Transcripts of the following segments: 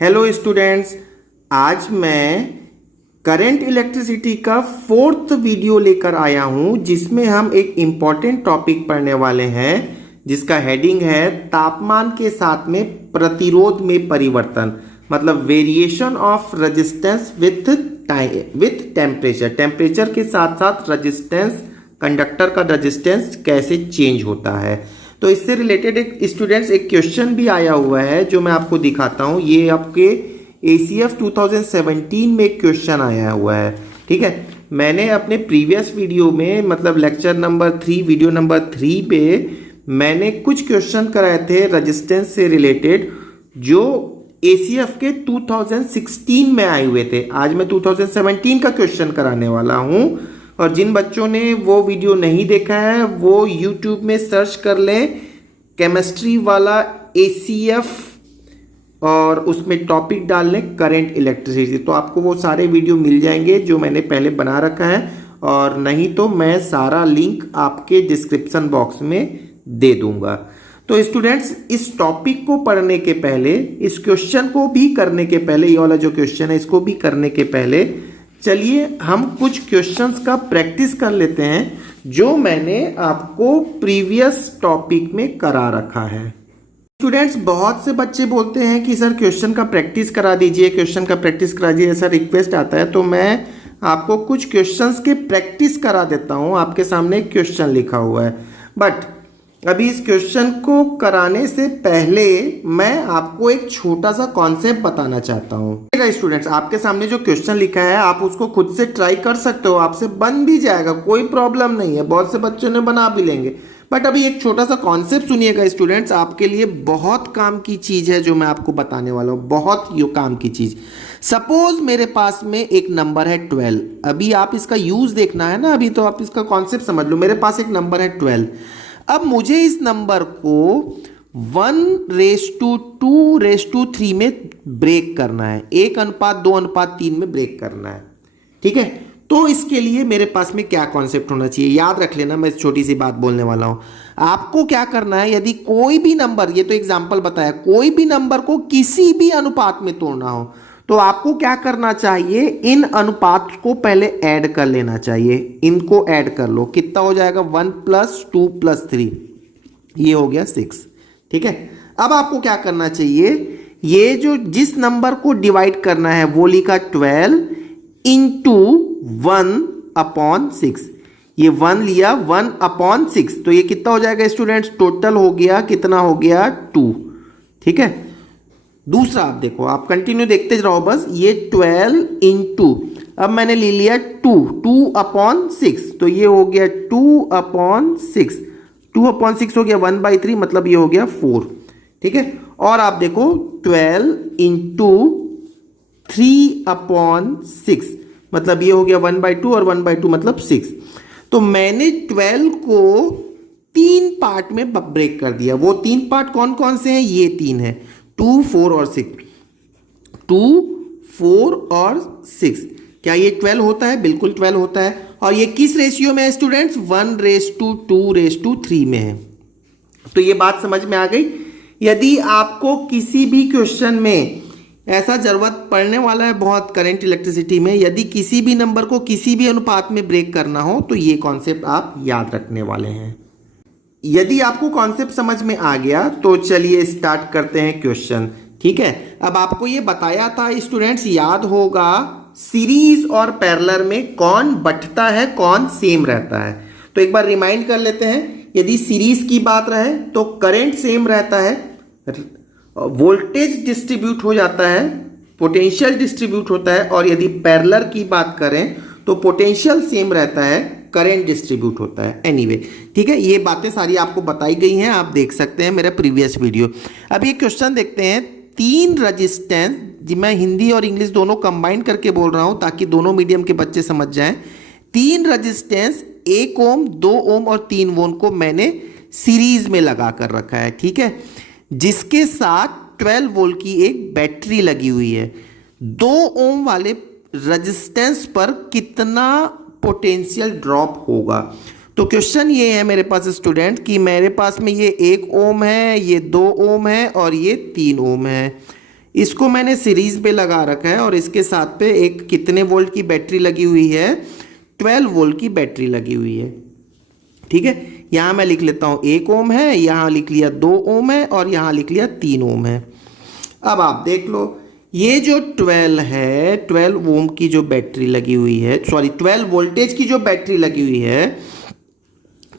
Hello students, आज मैं current electricity का फोर्थ वीडियो लेकर आया हूं जिसमें हम एक इम्पॉर्टेंट टॉपिक पढ़ने वाले हैं जिसका हेडिंग है तापमान के साथ में प्रतिरोध में परिवर्तन, मतलब variation of resistance with temperature. Temperature के साथ साथ रेजिस्टेंस, कंडक्टर का रेजिस्टेंस कैसे चेंज होता है। तो इससे रिलेटेड एक स्टूडेंट्स एक क्वेश्चन भी आया हुआ है जो मैं आपको दिखाता हूं। ये आपके ACF 2017 में एक क्वेश्चन आया हुआ है। ठीक है, मैंने अपने प्रीवियस वीडियो में मतलब लेक्चर नंबर 3 वीडियो नंबर 3 पे मैंने कुछ क्वेश्चन कराए थे रेजिस्टेंस से रिलेटेड जो ACF के 2016 में आए हुए थे। आज मैं 2017 का क्वेश्चन कराने वाला हूं और जिन बच्चों ने वो वीडियो नहीं देखा है वो YouTube में सर्च कर लें केमिस्ट्री वाला ACF और उसमें टॉपिक डाल लें करंट इलेक्ट्रिसिटी, तो आपको वो सारे वीडियो मिल जाएंगे जो मैंने पहले बना रखा है। और नहीं तो मैं सारा लिंक आपके डिस्क्रिप्शन बॉक्स में दे दूंगा। तो स्टूडेंट्स, इस टॉपिक को पढ़ने के पहले, इस क्वेश्चन को भी करने के पहले, ये वाला जो क्वेश्चन है इसको भी करने के पहले चलिए हम कुछ क्वेश्चंस का प्रैक्टिस कर लेते हैं जो मैंने आपको प्रीवियस टॉपिक में करा रखा है। स्टूडेंट्स, बहुत से बच्चे बोलते हैं कि सर क्वेश्चन का प्रैक्टिस करा दीजिए, क्वेश्चन का प्रैक्टिस करा दीजिए, ऐसा रिक्वेस्ट आता है। तो मैं आपको कुछ क्वेश्चंस के प्रैक्टिस करा देता हूं। आपके सामने एक क्वेश्चन लिखा हुआ है, बट अभी इस क्वेश्चन को कराने से पहले मैं आपको एक छोटा सा कॉन्सेप्ट बताना चाहता हूं। स्टूडेंट्स, आपके सामने जो क्वेश्चन लिखा है आप उसको खुद से ट्राई कर सकते हो, आपसे बन भी जाएगा, कोई प्रॉब्लम नहीं है, बहुत से बच्चों ने बना भी लेंगे। बट अभी एक छोटा सा कॉन्सेप्ट सुनिएगा स्टूडेंट्स, आपके लिए बहुत काम की चीज है जो मैं आपको बताने वाला हूं, बहुत काम की चीज। सपोज मेरे पास में एक नंबर है 12। अभी आप इसका यूज देखना है ना, अभी तो आप इसका कॉन्सेप्ट समझ लो। मेरे पास एक नंबर है 12। अब मुझे इस नंबर को 1:2:3 में ब्रेक करना है, 1:2:3 में ब्रेक करना है। ठीक है, तो इसके लिए मेरे पास में क्या कॉन्सेप्ट होना चाहिए, याद रख लेना। मैं छोटी सी बात बोलने वाला हूं। आपको क्या करना है, यदि कोई भी नंबर, ये तो एग्जांपल बताया, कोई भी नंबर को किसी भी अनुपात में तोड़ना हो तो आपको क्या करना चाहिए, इन अनुपात को पहले ऐड कर लेना चाहिए। इनको ऐड कर लो, कितना हो जाएगा, 1 + 2 + 3, ये हो गया 6। ठीक है, अब आपको क्या करना चाहिए, ये जो जिस नंबर को डिवाइड करना है वो लिखा 12 × 1/6। ये 1 लिया, 1/6, तो ये कितना हो जाएगा स्टूडेंट्स, टोटल हो गया, कितना हो गया, 2। ठीक है, दूसरा आप देखो, आप कंटिन्यू देखते रहो बस। ये 12 × अब मैंने ले लिया 2/6, तो ये हो गया 2/6। 2/6 हो गया 1/3, मतलब ये हो गया 4। ठीक है, और आप देखो 12 × 3/6, मतलब ये हो गया 1/2 और 1/2 मतलब 6। तो मैंने 12 को 3 पार्ट में ब्रेक कर दिया। वो 3 पार्ट कौन कौन से हैं, ये 3 है, 2, 4 और 6। 2, 4 और 6, क्या ये 12 होता है? बिल्कुल 12 होता है। और ये किस रेशियो में है स्टूडेंट्स, 1:2:3 में है। तो ये बात समझ में आ गई। यदि आपको किसी भी क्वेश्चन में ऐसा जरूरत पड़ने वाला है बहुत करंट इलेक्ट्रिसिटी में, यदि किसी भी नंबर को किसी भी अनुपात में ब्रेक करना हो तो ये कॉन्सेप्ट आप याद रखने वाले हैं। यदि आपको कॉन्सेप्ट समझ में आ गया तो चलिए स्टार्ट करते हैं क्वेश्चन। ठीक है, अब आपको ये बताया था स्टूडेंट्स, याद होगा, सीरीज और पैरेलल में कौन बढ़ता है कौन सेम रहता है। तो एक बार रिमाइंड कर लेते हैं। यदि सीरीज की बात रहे तो करंट सेम रहता है, वोल्टेज डिस्ट्रीब्यूट हो जाता है, पोटेंशियल डिस्ट्रीब्यूट होता है। और यदि पैरेलल की बात करें तो पोटेंशियल सेम रहता है, करंट डिस्ट्रीब्यूट होता है। एनीवे, ठीक है, ये बातें सारी आपको बताई गई हैं, आप देख सकते हैं मेरा प्रीवियस वीडियो। अब ये क्वेश्चन देखते हैं। 3 रजिस्टेंस, जी मैं हिंदी और इंग्लिश दोनों कंबाइन करके बोल रहा हूं ताकि दोनों मीडियम के बच्चे समझ जाएं। 3 रजिस्टेंस 1 ओम, 2 ओम और 3 ओम को मैंने सीरीज में लगा कर रखा है। ठीक है, जिसके साथ 12 वोल्ट की एक बैटरी लगी हुई है। 2 ओम वाले रजिस्टेंस पर कितना पोटेंशियल ड्रॉप होगा। तो क्वेश्चन ये है मेरे पास स्टूडेंट कि मेरे पास में ये 1 ओम है, ये 2 ओम है और ये 3 ओम है। इसको मैंने सीरीज पे लगा रखा है और इसके साथ पे एक कितने वोल्ट की बैटरी लगी हुई है, 12 वोल्ट की बैटरी लगी हुई है। ठीक है, यहां मैं लिख लेता हूं 1 ओम है, यहां लिख लिया 2 ओम है और यहां लिख लिया 3 ओम है। अब आप देख लो, ये जो 12 है, 12 ओम की जो बैटरी लगी हुई है, सॉरी 12 वोल्टेज की जो बैटरी लगी हुई है,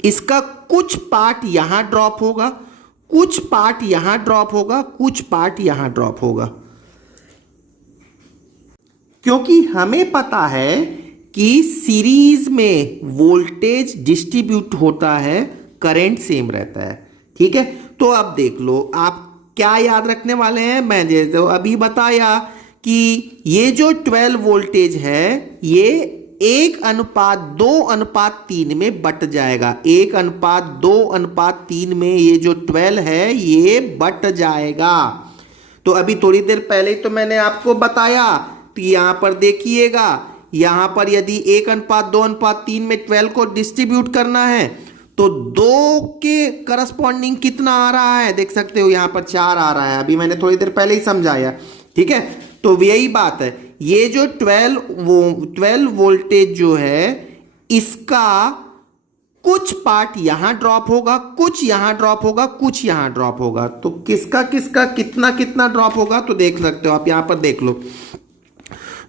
इसका कुछ पार्ट यहां ड्रॉप होगा, कुछ पार्ट यहां ड्रॉप होगा, कुछ पार्ट यहां ड्रॉप होगा। क्योंकि हमें पता है कि सीरीज में वोल्टेज डिस्ट्रीब्यूट होता है, करंट सेम रहता है। ठीक है, तो अब देख लो आप क्या याद रखने वाले हैं। मैंने तो अभी बताया कि ये जो 12 वोल्टेज है ये 1:2:3 में बट जाएगा। 1:2:3 में ये जो 12 है ये बट जाएगा। तो अभी थोड़ी देर पहले तो मैंने आपको बताया कि यहां पर देखिएगा, यहां पर यदि 1:2:3 में 12 को डिस्ट्रीब्यूट करना है तो 2 के करस्पॉन्डिंग कितना आ रहा है, देख सकते हो यहां पर 4 आ रहा है। अभी मैंने थोड़ी देर पहले ही समझाया। ठीक है, तो यही बात है, ये जो 12 वोल्टेज जो है इसका कुछ पार्ट यहां ड्रॉप होगा, कुछ यहां ड्रॉप होगा, कुछ यहां ड्रॉप होगा। तो किसका किसका कितना कितना ड्रॉप होगा तो देख सकते हो आप, यहां पर देख लो,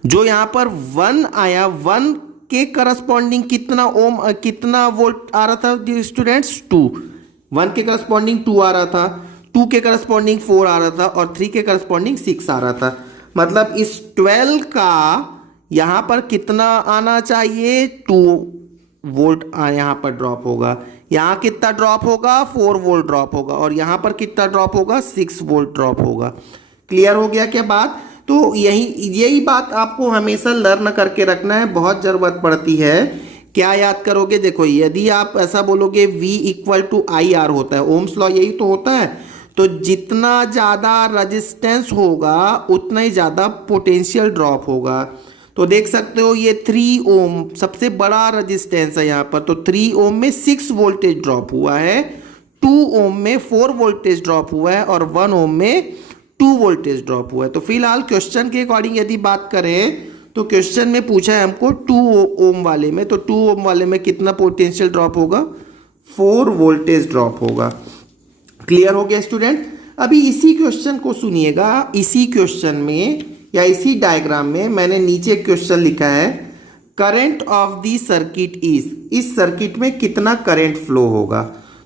जो यहां पर 1 आया, 1 के करस्पॉन्डिंग कितना ओम कितना वोल्ट आ रहा था स्टूडेंट्स, 2। 1 के करस्पॉन्डिंग 2 आ रहा था, 2 के करस्पॉन्डिंग 4 आ रहा था और 3 के करस्पॉन्डिंग 6 आ रहा था। मतलब इस 12 का यहां पर कितना आना चाहिए, 2 वोल्ट यहां पर ड्रॉप होगा। यहां कितना ड्रॉप होगा, 4 वोल्ट ड्रॉप होगा और यहां पर कितना ड्रॉप होगा, 6 वोल्ट ड्रॉप होगा। क्लियर हो गया क्या बात। तो यही बात आपको हमेशा लर्न करके रखना है, बहुत जरूरत पड़ती है। क्या याद करोगे, देखो यदि आप ऐसा बोलोगे V = IR होता है, ओम्स लॉ यही तो होता है। तो जितना ज़्यादा रेजिस्टेंस होगा उतना ही ज़्यादा पोटेंशियल ड्रॉप होगा। तो देख सकते हो ये 3 ओम सबसे बड़ा रेजिस्टेंस है यहाँ पर, तो 3 ओम में 6 वोल्टेज ड्रॉप हुआ है, 2 ओम में 4 वोल्टेज ड्रॉप हुआ है और 1 ओम में 2 वोल्टेज ड्रॉप हुआ है। तो फिलहाल क्वेश्चन के अकॉर्डिंग यदि बात करें तो क्वेश्चन में पूछा है हमको 2 ओम वाले में, तो 2 ओम वाले में कितना पोटेंशियल ड्रॉप होगा, 4 वोल्टेज ड्रॉप होगा। क्लियर हो गया स्टूडेंट। अभी इसी क्वेश्चन को सुनिएगा, इसी क्वेश्चन में या इसी डायग्राम में मैंने नीचे क्वेश्चन लिखा है, current of the circuit is, इस सर्किट में कितना करंट फ्लो होगा।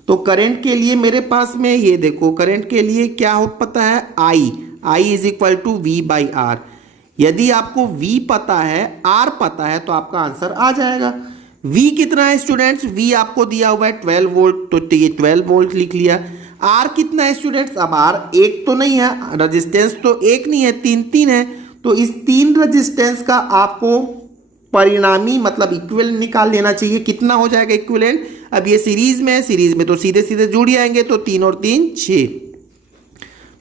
तो करंट के लिए मेरे पास में ये देखो, करंट के लिए क्या हो पता है, I = V/R। यदि आपको V पता है, R पता है तो आपका आंसर आ जाएगा। V कितना है स्टूडेंट्स, V आपको दिया हुआ है 12 वोल्ट, तो ये 12 वोल्ट लिख लिया। R कितना है स्टूडेंट्स, अब R एक तो नहीं है, रजिस्टेंस तो एक नहीं है, 3 है। तो इस 3 रजिस्टेंस का आपको परिणामी मतलब इक्विवेलेंट निकाल लेना चाहिए। कितना हो जाएगा इक्विवेलेंट, अब ये सीरीज में है, सीरीज में तो सीधे सीधे जुड़ जाएंगे, तो 3 और 3 6।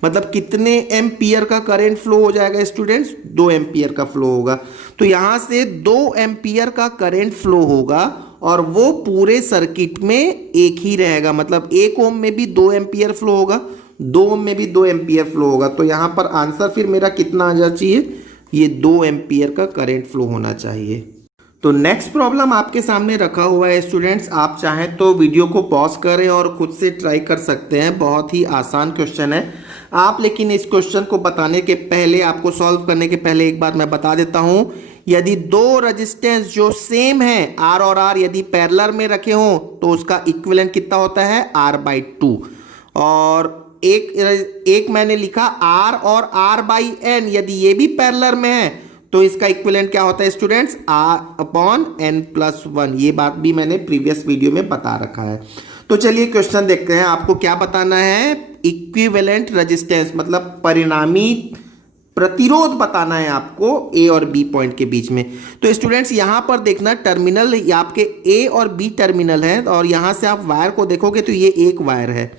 मतलब कितने एम्पियर का करंट फ्लो हो जाएगा स्टूडेंट्स, 2 एम्पियर का फ्लो होगा। तो यहां से 2 एम्पियर का करंट फ्लो होगा और वो पूरे सर्किट में एक ही रहेगा। मतलब 1 ओम में भी 2 एम्पियर फ्लो होगा, 2 ओम में भी 2 एम्पियर फ्लो होगा। तो यहां पर आंसर फिर मेरा कितना आ जाना चाहिए, ये 2 एम्पियर का करंट फ्लो होना चाहिए। तो नेक्स्ट प्रॉब्लम आपके सामने रखा हुआ है स्टूडेंट्स, आप चाहें तो वीडियो को पॉज करें और खुद से ट्राई कर सकते हैं। बहुत ही आसान क्वेश्चन है आप, लेकिन इस क्वेश्चन को बताने के पहले, आपको सॉल्व करने के पहले एक बात मैं बता देता हूं। यदि 2 रेजिस्टेंस जो सेम है, R और R यदि पैरेलल में रखे हों तो उसका इक्विवेलेंट कितना होता है, R/2। और एक मैंने लिखा R और R/N, यदि ये भी पैरेलल में है तो इसका इक्विवेलेंट क्या होता है स्टूडेंट्स, R/N+1। ये बात भी मैंने प्रीवियस वीडियो में बता रखा है। तो चलिए क्वेश्चन देखते हैं। आपको क्या बताना है, इक्विवेलेंट रेजिस्टेंस मतलब परिणामी प्रतिरोध बताना है आपको ए और बी पॉइंट के बीच में। तो स्टूडेंट्स यहां पर देखना, टर्मिनल आपके ए और बी टर्मिनल है और यहां से आप वायर को देखोगे तो ये एक वायर है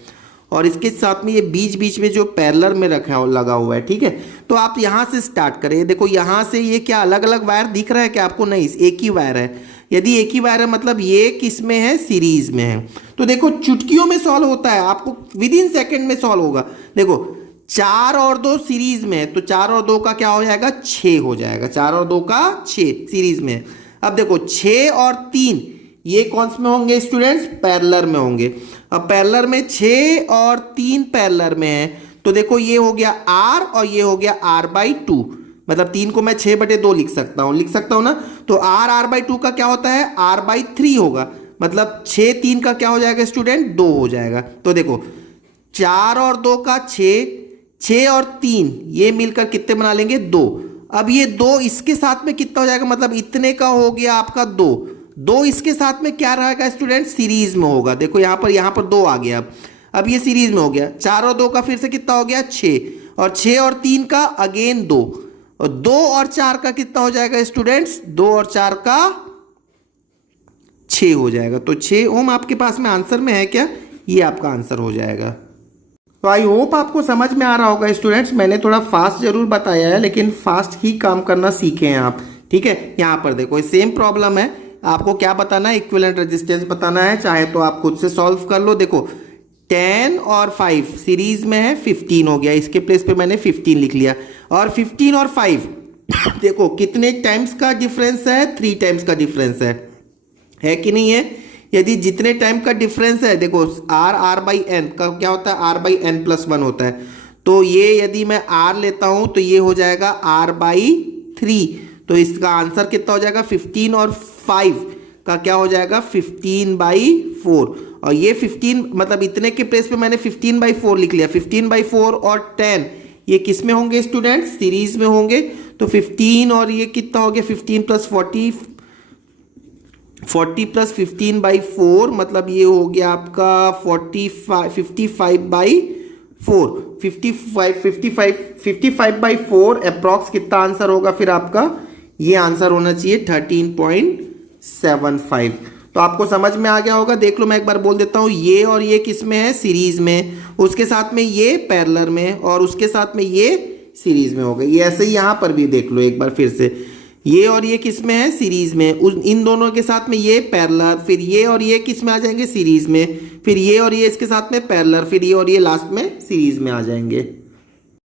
और इसके साथ में ये बीच बीच में जो पैरेलल में रखा लगा हुआ है। ठीक है, तो आप यहां से स्टार्ट करें। देखो यहां से ये क्या अलग अलग वायर दिख रहा है क्या आपको, नहीं, एक ही वायर है। यदि एक ही वायर है मतलब ये किस में है, सीरीज में है। तो देखो चुटकियों में सॉल्व होता है, आपको विद इन सेकेंड में सॉल्व होगा। देखो 4 और 2 सीरीज में है, तो 4 और 2 का क्या हो जाएगा, 6 हो जाएगा। 4 और 2 का 6 सीरीज में। अब देखो 6 और 3 ये कौन से में होंगे स्टूडेंट्स, पैरेलल में होंगे। अब पैरेलल में 6 और 3 पैरेलल में है, तो देखो ये हो गया r और ये हो गया r/2, मतलब 3 को मैं 6/2 लिख सकता हूं ना। तो r/2 का क्या होता है, r/3 होगा, मतलब 6 3 का क्या हो जाएगा स्टूडेंट, 2 हो जाएगा। तो देखो 4 और 2 का 6 और 3 ये मिलकर कितने बना लेंगे, 2। अब ये 2 इसके साथ में कितना हो जाएगा, मतलब इतने का हो गया आपका 2 इसके साथ में क्या रहेगा स्टूडेंट, सीरीज में होगा। देखो यहाँ पर 2 आ गया। अब ये सीरीज में हो गया। 4 और 2 का फिर से कितना हो गया, 6, और 6 और 3 का अगेन 2, और 2 और 4 का कितना हो जाएगा स्टूडेंट्स, 2 और 4 का 6 हो जाएगा। तो 6 ओम आपके पास में आंसर में है क्या, ये आपका आंसर हो जाएगा। तो आई होप आपको समझ में आ रहा होगा स्टूडेंट्स। मैंने थोड़ा फास्ट जरूर बताया है, लेकिन फास्ट ही काम करना सीखे हैं आप, ठीक है। यहाँ पर देखो सेम प्रॉब्लम है, आपको क्या बताना है, इक्विवेलेंट रेजिस्टेंस बताना है। चाहे तो आप खुद से सॉल्व कर लो। देखो 10 और 5 सीरीज में है, 15 हो गया, इसके प्लेस पे मैंने 15 लिख लिया। और 15 और 5 देखो कितने टाइम्स का डिफरेंस है, 3 टाइम्स का डिफरेंस है कि नहीं है। यदि जितने टाइम का डिफरेंस है, देखो r/n का क्या होता है, r/n+1 होता है। तो ये यदि मैं r लेता हूं तो ये हो जाएगा r/3। तो इसका आंसर कितना हो जाएगा, 15 और 5 का क्या हो जाएगा, 15/4। और ये 15 मतलब इतने के प्लेस पे मैंने 15/4 लिख लिया। 15/4 और 10 ये किस में होंगे स्टूडेंट, सीरीज में होंगे। तो 15 और ये कितना हो गया, 15 + 40 + 15/4, मतलब ये हो गया आपका 55/4 अप्रॉक्स कितना आंसर होगा फिर आपका, ये आंसर होना चाहिए 13.75। तो आपको समझ में आ गया होगा। देख लो मैं एक बार बोल देता हूं, ये और ये किस में है, सीरीज में, उसके साथ में ये पैरेलल में, और उसके साथ में ये सीरीज में हो गए। ये ऐसे ही यहां पर भी देख लो एक बार फिर से, ये और ये किस में है, सीरीज में, इन दोनों के साथ में ये पैरेलल, फिर ये और ये किस में आ जाएंगे, सीरीज में, फिर ये और ये इसके साथ में पैरेलल, फिर ये और ये लास्ट में सीरीज में आ जाएंगे।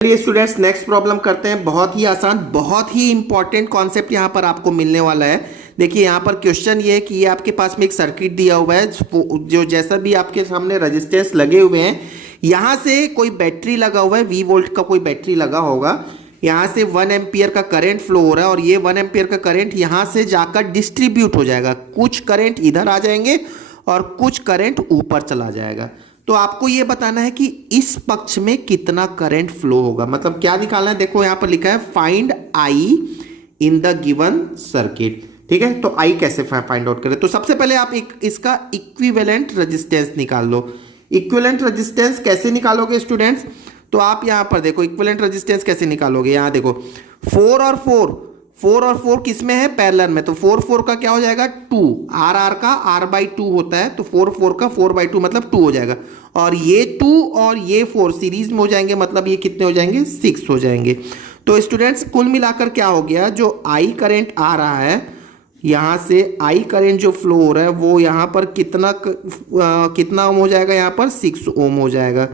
चलिए स्टूडेंट्स नेक्स्ट प्रॉब्लम करते हैं। बहुत ही आसान, बहुत ही इंपॉर्टेंट कॉन्सेप्ट यहाँ पर आपको मिलने वाला है। देखिए यहाँ पर क्वेश्चन ये है कि ये आपके पास में एक सर्किट दिया हुआ है, जो जैसा भी आपके सामने रेजिस्टेंस लगे हुए हैं, यहाँ से कोई बैटरी लगा हुआ है, V वोल्ट का कोई बैटरी लगा होगा। यहाँ से 1 एम्पियर का करंट फ्लो हो रहा है, और ये 1 एम्पियर का करंट यहाँ से जाकर डिस्ट्रीब्यूट हो जाएगा। कुछ करंट इधर आ जाएंगे और कुछ करंट ऊपर चला जाएगा। तो आपको ये बताना है कि इस पक्ष में कितना करंट फ्लो होगा, मतलब क्या निकालना है। देखो यहाँ पर लिखा है find I in the given circuit, ठीक है। तो I कैसे फाइंड आउट करें, तो सबसे पहले आप इसका इक्विवेलेंट रेजिस्टेंस निकाल लो। इक्विवेलेंट रेजिस्टेंस कैसे निकालोगे स्टूडेंट्स, तो आप यहां पर देखो इक्विवेलेंट रेजिस्टेंस कैसे निकालोगे। यहां देखो 4 और 4 किस में है, पैरेलल में। तो 4 का क्या हो जाएगा, 2, r का r/2 होता है। तो 4 का 4/2 मतलब 2 हो जाएगा। और ये 2 और ये 4 सीरीज में हो जाएंगे, मतलब ये कितने हो जाएंगे, 6 हो जाएंगे। तो स्टूडेंट्स कुल मिलाकर क्या हो गया, जो I करंट आ रहा है, यहाँ से I करंट जो फ्लो हो रहा है वो यहाँ पर कितना ओम हो जाएगा, यहाँ पर 6 ओम हो जाएगा।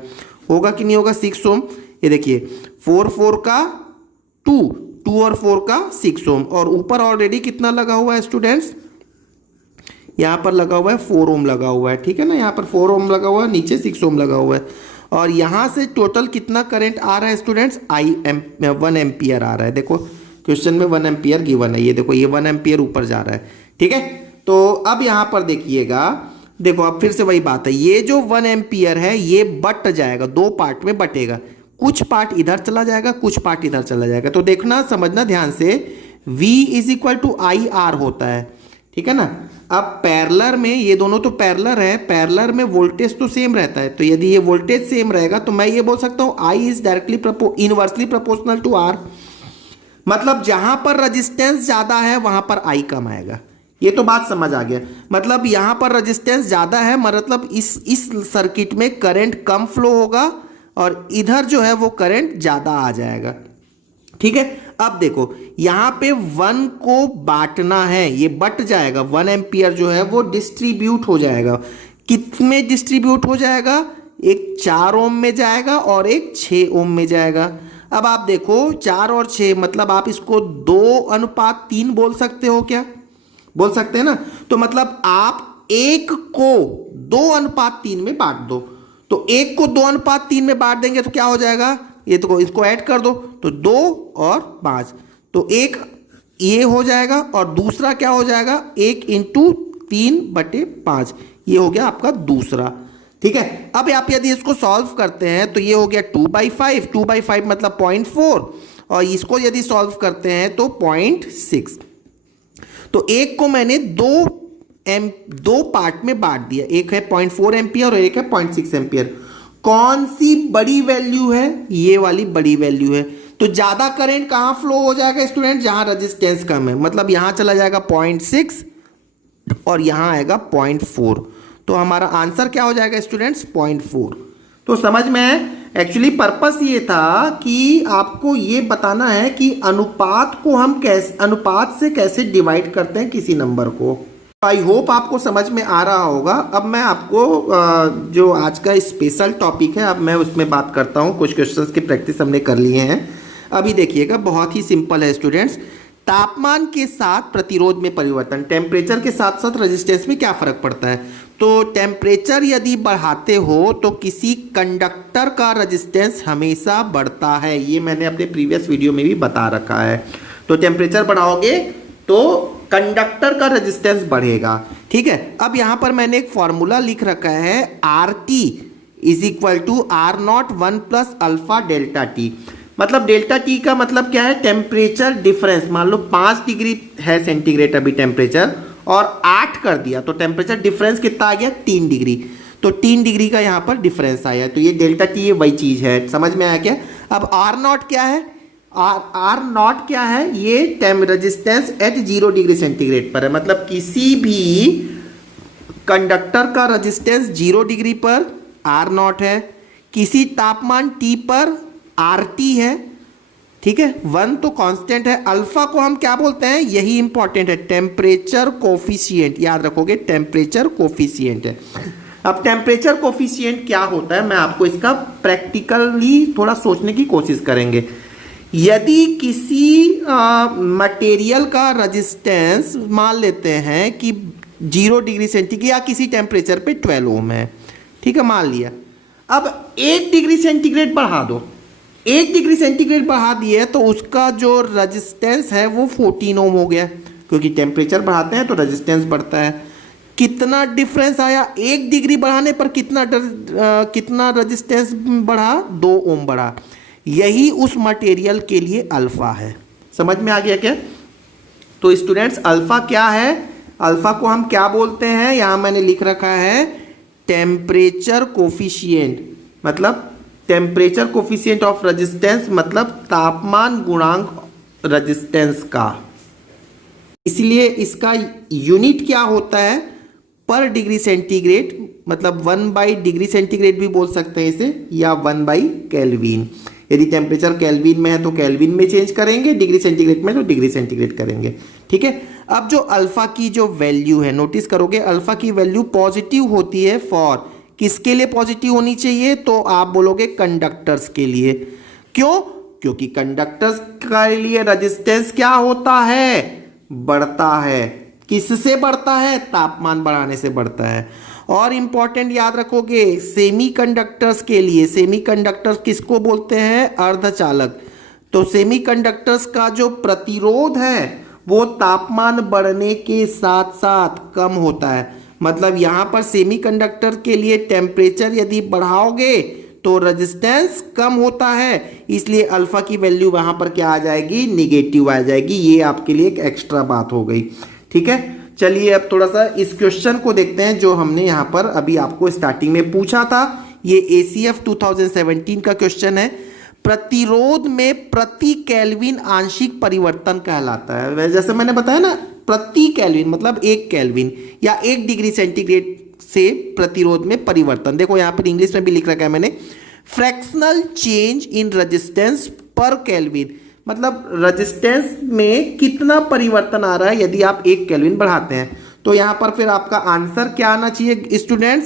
होगा कि नहीं होगा, 6 ओम। ये देखिए 4 का 2 और 4 का 6 ओम, और ऊपर ऑलरेडी कितना लगा हुआ है स्टूडेंट्स, यहाँ पर लगा हुआ है 4 ओम लगा हुआ है, ठीक है ना। यहाँ पर 4 ओम लगा हुआ है, नीचे 6 ओम लगा हुआ है। और यहाँ से टोटल कितना करंट आ रहा है स्टूडेंट्स, 1 एम्पियर आ रहा है। देखो क्वेश्चन में 1 एम्पियर गिवन है, ये देखो ये 1 एम्पियर ऊपर जा रहा है, ठीक है। तो अब यहाँ पर देखिएगा, देखो अब फिर से वही बात है, ये जो 1 एम्पियर है ये बट जाएगा, 2 पार्ट में बटेगा। कुछ पार्ट इधर चला जाएगा, कुछ पार्ट इधर चला जाएगा। तो देखना, समझना ध्यान से, V = IR होता है, ठीक है ना। अब पैरेलल में ये दोनों तो पैरेलल है, पैरेलल में वोल्टेज तो सेम रहता है। तो यदि ये वोल्टेज सेम रहेगा तो मैं ये बोल सकता हूँ I is directly inversely proportional to R, मतलब जहां पर रेजिस्टेंस ज्यादा है वहां पर I कम आएगा। ये तो बात समझ आ गया, मतलब यहां पर रेजिस्टेंस ज्यादा है, मतलब इस सर्किट में करंट कम फ्लो होगा, और इधर जो है वो करंट ज्यादा आ जाएगा, ठीक है। अब देखो यहां पे 1 को बांटना है, ये बट जाएगा। 1 एम्पियर जो है वो डिस्ट्रीब्यूट हो जाएगा, कितने डिस्ट्रीब्यूट हो जाएगा, एक 4 ओम में जाएगा और एक 6 ओम में जाएगा। अब आप देखो 4 और 6 मतलब आप इसको 2:3 बोल सकते हो क्या? बोल सकते हैं ना। तो मतलब आप 1 को 2:3 में बांट दो। तो 1 को 2:3 में बांट देंगे तो क्या हो जाएगा? ये तो इसको ऐड कर दो तो 2 और 5, तो एक ये हो जाएगा और दूसरा क्या हो जाएगा? 1 × 3/5, ये हो गया आपका दूसरा। ठीक है, अब आप यदि इसको सॉल्व करते हैं तो ये हो गया 2/5, 2/5 मतलब 0.4, और इसको यदि सॉल्व करते हैं तो 0.6। तो एक को मैंने दो पार्ट में बांट दिया, एक है 0.4 एम्पियर और एक है 0.6 एम्पियर। कौन सी बड़ी वैल्यू है? ये वाली बड़ी वैल्यू है। तो ज्यादा करंट कहां फ्लो हो जाएगा स्टूडेंट? जहां रेजिस्टेंस कम है, मतलब यहां चला जाएगा 0.6 और यहां आएगा 0.4। तो हमारा आंसर क्या हो जाएगा स्टूडेंट्स? 0.4। तो समझ में एक्चुअली पर्पस ये था कि आपको ये बताना है कि अनुपात को हम कैसे, अनुपात से कैसे डिवाइड करते हैं किसी नंबर को। आई होप आपको समझ में आ रहा होगा। अब मैं आपको जो आज का स्पेशल टॉपिक है, अब मैं उसमें बात करता हूँ। कुछ क्वेश्चंस की प्रैक्टिस हमने कर लिए हैं। अभी देखिएगा, बहुत ही सिंपल है स्टूडेंट्स। तापमान के साथ प्रतिरोध में परिवर्तन, टेम्परेचर के साथ साथ रेजिस्टेंस में क्या फर्क पड़ता है? तो टेम्परेचर यदि बढ़ाते हो तो किसी कंडक्टर का रेजिस्टेंस हमेशा बढ़ता है। ये मैंने अपने प्रीवियस वीडियो में भी बता रखा है। तो टेम्परेचर बढ़ाओगे तो कंडक्टर का रेजिस्टेंस बढ़ेगा। ठीक है, अब यहां पर मैंने एक फॉर्मूला लिख रखा है, RT = R0 1 + alpha delta T. मतलब डेल्टा टी का मतलब क्या है? Temperature difference. मान लो 5 डिग्री है सेंटीग्रेड अभी टेम्परेचर, और 8 कर दिया तो टेम्परेचर डिफरेंस कितना आ गया? 3 डिग्री। तो 3 डिग्री का यहां पर डिफरेंस आया। तो ये डेल्टा टी, ये वही चीज है। समझ में आया क्या? अब R0 क्या है? R0 क्या है? ये रेजिस्टेंस एट 0 डिग्री सेंटीग्रेड पर है। मतलब किसी भी कंडक्टर का रेजिस्टेंस 0 डिग्री पर R0 है, किसी तापमान T पर RT है। ठीक है, 1 तो कांस्टेंट है। अल्फा को हम क्या बोलते हैं? यही इंपॉर्टेंट है, टेम्परेचर कोफिशिएंट। याद रखोगे, टेम्परेचर कोफिशिएंट है। अब टेम्परेचर कोफिशिएंट क्या होता है, मैं आपको इसका प्रैक्टिकली थोड़ा सोचने की कोशिश करेंगे। यदि किसी मटेरियल का रेजिस्टेंस मान लेते हैं कि 0 डिग्री सेंटीग्रेड या किसी टेम्परेचर पे 12 ओम है, ठीक है, मान लिया। अब 1 डिग्री सेंटीग्रेड बढ़ा दो, 1 डिग्री सेंटीग्रेड बढ़ा दिए तो उसका जो रेजिस्टेंस है वो 14 ओम हो गया, क्योंकि टेम्परेचर बढ़ाते हैं तो रेजिस्टेंस बढ़ता है। कितना डिफरेंस आया? 1 डिग्री बढ़ाने पर कितना रेजिस्टेंस बढ़ा? 2 ओम बढ़ा। यही उस मटेरियल के लिए अल्फा है। समझ में आ गया क्या? तो स्टूडेंट्स, अल्फा क्या है? अल्फा को हम क्या बोलते हैं? यहां मैंने लिख रखा है टेम्परेचर कोफिशिएंट। मतलब टेम्परेचर कोफिशिएंट ऑफ रेजिस्टेंस, मतलब तापमान गुणांक रेजिस्टेंस का। इसलिए इसका यूनिट क्या होता है? पर डिग्री सेंटीग्रेड। मतलब 1 डिग्री सेंटीग्रेड भी बोल सकते हैं इसे, या 1 केल्विन। यदि टेम्परेचर केल्विन में है तो केल्विन में चेंज करेंगे, डिग्री सेंटीग्रेड में तो डिग्री सेंटीग्रेड करेंगे। ठीक है, अब जो अल्फा की जो वैल्यू है, नोटिस करोगे अल्फा की वैल्यू पॉजिटिव होती है फॉर, किसके लिए पॉजिटिव होनी चाहिए? तो आप बोलोगे कंडक्टर्स के लिए। क्यों? क्योंकि कंडक्टर्स के लिए रेजिस्टेंस क्या होता है? बढ़ता है। किससे बढ़ता है? तापमान बढ़ाने से बढ़ता है। और इंपॉर्टेंट याद रखोगे, सेमीकंडक्टर्स के लिए, सेमीकंडक्टर्स किसको बोलते हैं? अर्धचालक। तो सेमीकंडक्टर्स का जो प्रतिरोध है वो तापमान बढ़ने के साथ साथ कम होता है। मतलब यहां पर सेमीकंडक्टर के लिए टेम्परेचर यदि बढ़ाओगे तो रेजिस्टेंस कम होता है, इसलिए अल्फा की वैल्यू वहां पर क्या आ जाएगी? निगेटिव आ जाएगी। ये आपके लिए एक एक्स्ट्रा बात हो गई। ठीक है, चलिए अब थोड़ा सा इस क्वेश्चन को देखते हैं जो हमने यहां पर अभी आपको स्टार्टिंग में पूछा था। ये ACF 2017 का क्वेश्चन है। प्रतिरोध में प्रति केल्विन आंशिक परिवर्तन कहलाता है। जैसे मैंने बताया ना, प्रति केल्विन मतलब 1 केल्विन या 1 डिग्री सेंटीग्रेड से प्रतिरोध में परिवर्तन। देखो यहां पर इंग्लिश में भी लिख रखा है मैंने, फ्रैक्शनल चेंज इन रेजिस्टेंस पर केल्विन। मतलब रेजिस्टेंस में कितना परिवर्तन आ रहा है यदि आप 1 केल्विन बढ़ाते हैं। तो यहां पर फिर आपका आंसर क्या आना चाहिए स्टूडेंट्स?